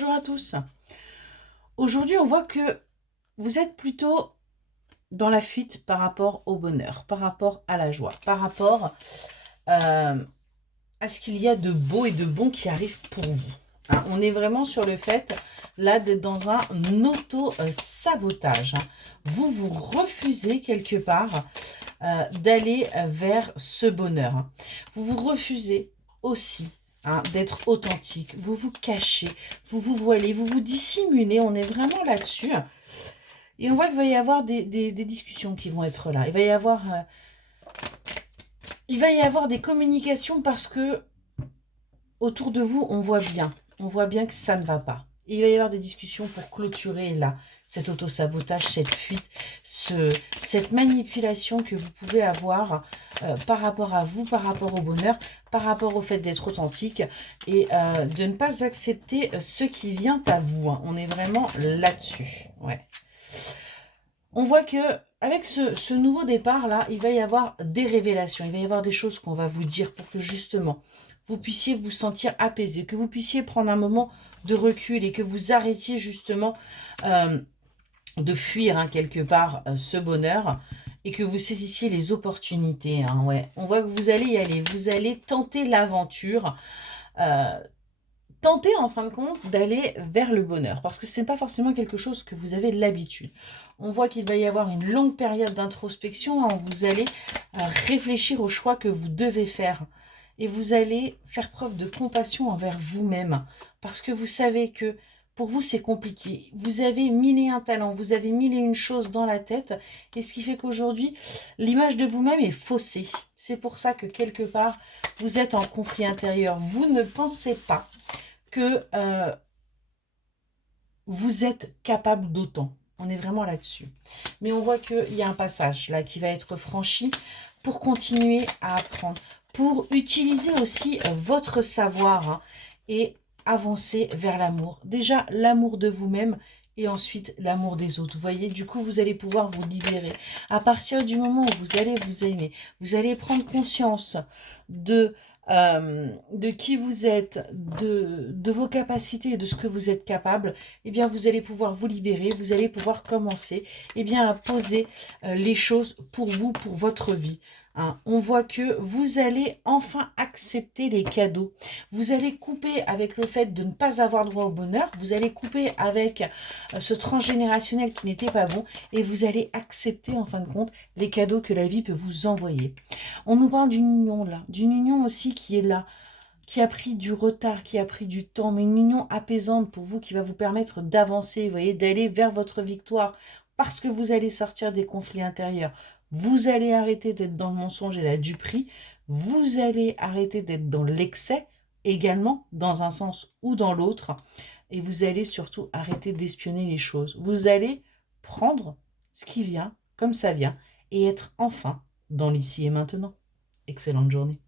Bonjour à tous. Aujourd'hui, on voit que vous êtes plutôt dans la fuite par rapport au bonheur, par rapport à la joie, par rapport à ce qu'il y a de beau et de bon qui arrive pour vous. Hein, on est vraiment sur le fait, là, d'être dans un auto-sabotage. Hein. Vous refusez quelque part d'aller vers ce bonheur. Hein. Vous refusez aussi d'être authentique. Vous vous cachez, vous vous voilez, vous vous dissimulez. On est vraiment là-dessus. Et on voit qu'il va y avoir des discussions qui vont être là. Il va y avoir des communications parce que autour de vous, on voit bien que ça ne va pas. Il va y avoir des discussions pour clôturer là cet autosabotage, cette fuite, cette manipulation que vous pouvez avoir par rapport à vous, par rapport au bonheur, par rapport au fait d'être authentique et de ne pas accepter ce qui vient à vous. Hein. On est vraiment là-dessus. Ouais. On voit que avec ce nouveau départ là, il va y avoir des révélations, il va y avoir des choses qu'on va vous dire pour que justement vous puissiez vous sentir apaisé, que vous puissiez prendre un moment de recul et que vous arrêtiez justement de fuir quelque part ce bonheur et que vous saisissiez les opportunités. Hein, ouais. On voit que vous allez y aller, vous allez tenter l'aventure. Tenter en fin de compte d'aller vers le bonheur parce que ce n'est pas forcément quelque chose que vous avez l'habitude. On voit qu'il va y avoir une longue période d'introspection où vous allez réfléchir aux choix que vous devez faire et vous allez faire preuve de compassion envers vous-même parce que vous savez que pour vous c'est compliqué. Vous avez mille et un talents, vous avez mille et une choses dans la tête et ce qui fait qu'aujourd'hui l'image de vous-même est faussée. C'est pour ça que quelque part vous êtes en conflit intérieur. Vous ne pensez pas que vous êtes capable d'autant. On est vraiment là-dessus. Mais on voit qu'il y a un passage là qui va être franchi pour continuer à apprendre, pour utiliser aussi votre savoir et avancer vers l'amour. Déjà, l'amour de vous-même et ensuite l'amour des autres. Vous voyez, du coup, vous allez pouvoir vous libérer. À partir du moment où vous allez vous aimer, vous allez prendre conscience de qui vous êtes, de vos capacités et de ce que vous êtes capable, eh bien, vous allez pouvoir vous libérer, vous allez pouvoir commencer à poser les choses pour vous, pour votre vie. Hein. On voit que vous allez enfin accepter les cadeaux. Vous allez couper avec le fait de ne pas avoir droit au bonheur. Vous allez couper avec ce transgénérationnel qui n'était pas bon. Et vous allez accepter, en fin de compte, les cadeaux que la vie peut vous envoyer. On nous parle d'une union là, d'une union aussi qui est là, qui a pris du retard, qui a pris du temps, mais une union apaisante pour vous qui va vous permettre d'avancer, vous voyez, d'aller vers votre victoire, parce que vous allez sortir des conflits intérieurs. Vous allez arrêter d'être dans le mensonge et la duperie. Vous allez arrêter d'être dans l'excès, également, dans un sens ou dans l'autre. Et vous allez surtout arrêter d'espionner les choses. Vous allez prendre ce qui vient, comme ça vient, et être enfin dans l'ici et maintenant. Excellente journée.